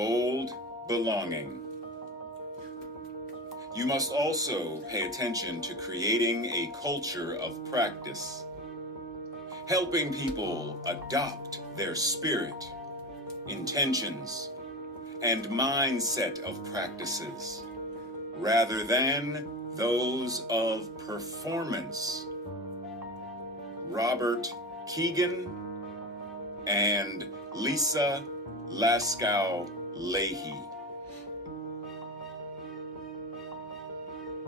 bold belonging. You must also pay attention to creating a culture of practice, helping people adopt their spirit, intentions, and mindset of practices, rather than those of performance. Robert Keegan and Lisa Laskow Leahy.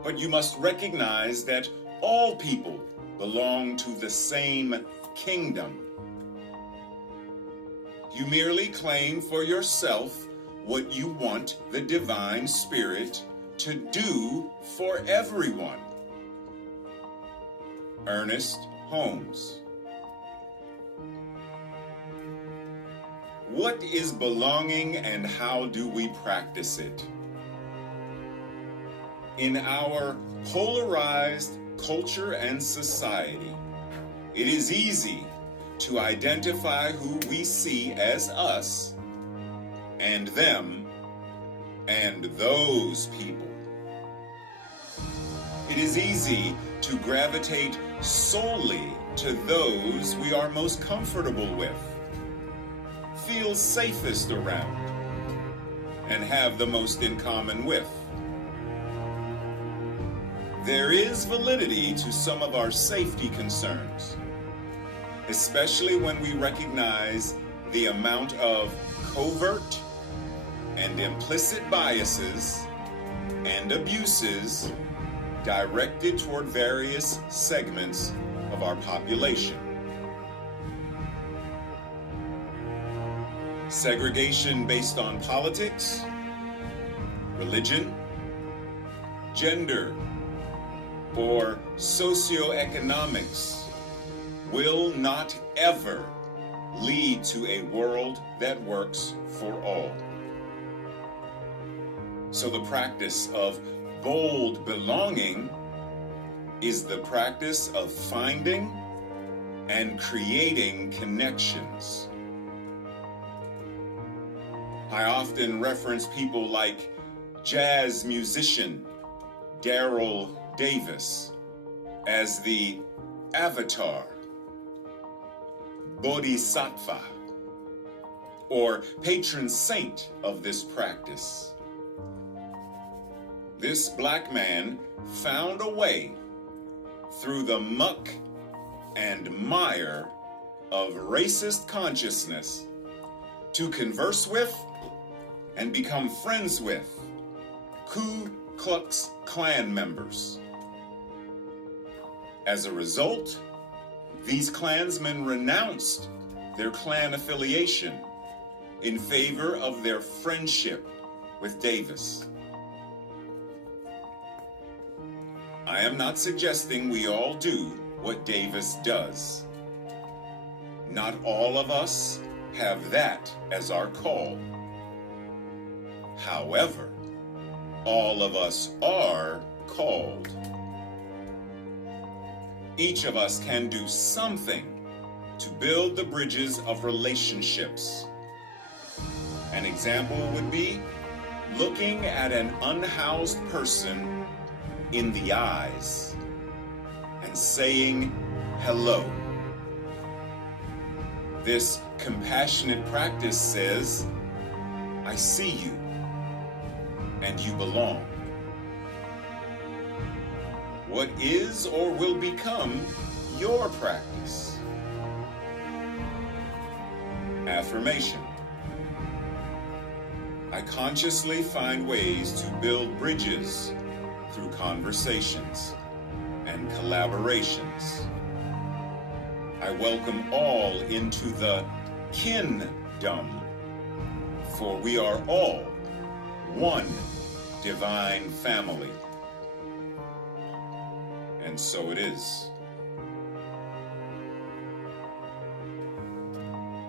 But you must recognize that all people belong to the same kingdom. You merely claim for yourself what you want the divine spirit to do for everyone. Ernest Holmes. What is belonging and how do we practice it? In our polarized culture and society, it is easy to identify who we see as us and them and those people. It is easy to gravitate solely to those we are most comfortable with, feel safest around, and have the most in common with. There is validity to some of our safety concerns, especially when we recognize the amount of covert and implicit biases and abuses directed toward various segments of our population. Segregation based on politics, religion, gender, or socioeconomics will not ever lead to a world that works for all. So the practice of bold belonging is the practice of finding and creating connections. I often reference people like jazz musician Daryl Davis as the avatar, bodhisattva, or patron saint of this practice. This black man found a way through the muck and mire of racist consciousness to converse with and become friends with Ku Klux Klan members. As a result, these Klansmen renounced their Klan affiliation in favor of their friendship with Davis. I am not suggesting we all do what Davis does. Not all of us have that as our call. However, all of us are called. Each of us can do something to build the bridges of relationships. An example would be looking at an unhoused person in the eyes and saying hello. This compassionate practice says, I see you and you belong. What is or will become your practice? Affirmation. I consciously find ways to build bridges through conversations and collaborations. I welcome all into the kin-dom, for we are all one divine family. And so it is.